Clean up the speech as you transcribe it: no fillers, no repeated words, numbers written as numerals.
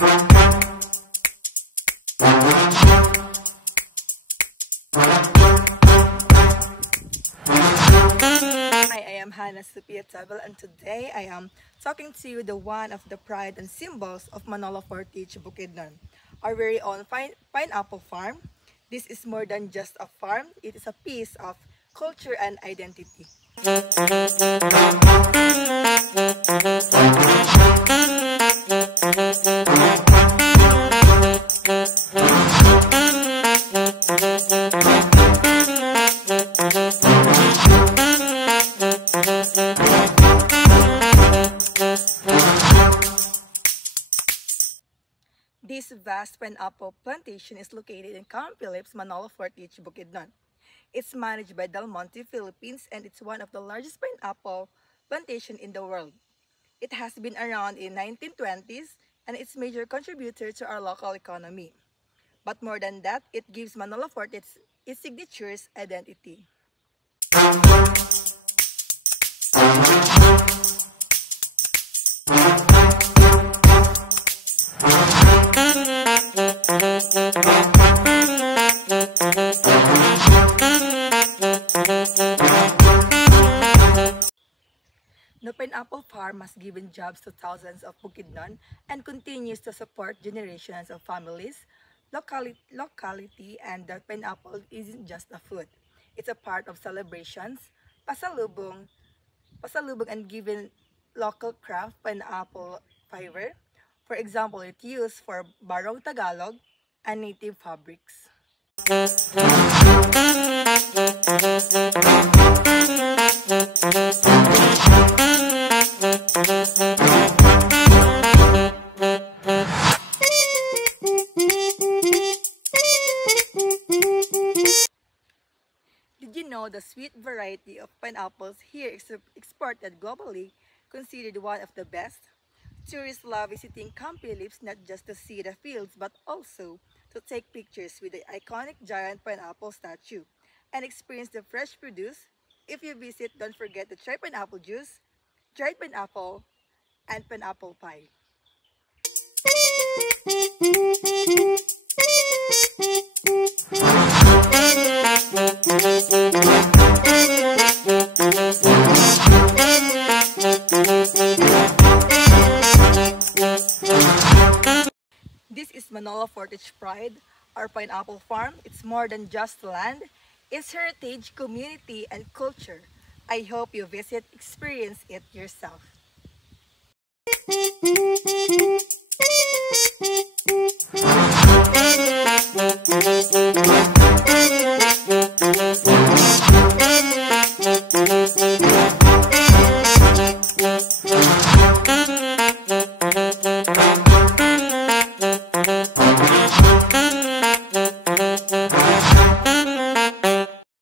Hi, I am Hannah Sophia Tabel, and today I am talking to you the one of the pride and symbols of Manolo Fortich, Bukidnon, our very own pineapple farm. This is more than just a farm, it is a piece of culture and identity. This vast pineapple plantation is located in Camp Phillips, Manolo Fortich, Bukidnon. It's managed by Del Monte, Philippines, and it's one of the largest pineapple plantation in the world. It has been around in 1920s and it's a major contributor to our local economy. But more than that, it gives Manolo Fortich its signature's identity. The pineapple farm has given jobs to thousands of Bukidnon and continues to support generations of families, locality, and the pineapple isn't just a food. It's a part of celebrations, pasalubong, and given local craft pineapple fiber. For example, it's used for barong Tagalog and native fabrics. Did you know the sweet variety of pineapples here is exported globally, considered one of the best? Tourists love visiting Camp Phillips not just to see the fields but also to take pictures with the iconic giant pineapple statue and experience the fresh produce. If you visit, don't forget to try pineapple juice, dried pineapple, and pineapple pie. This is Manolo Fortich Pride, our pineapple farm. It's more than just land, it's heritage, community, and culture. I hope you visit, experience it yourself.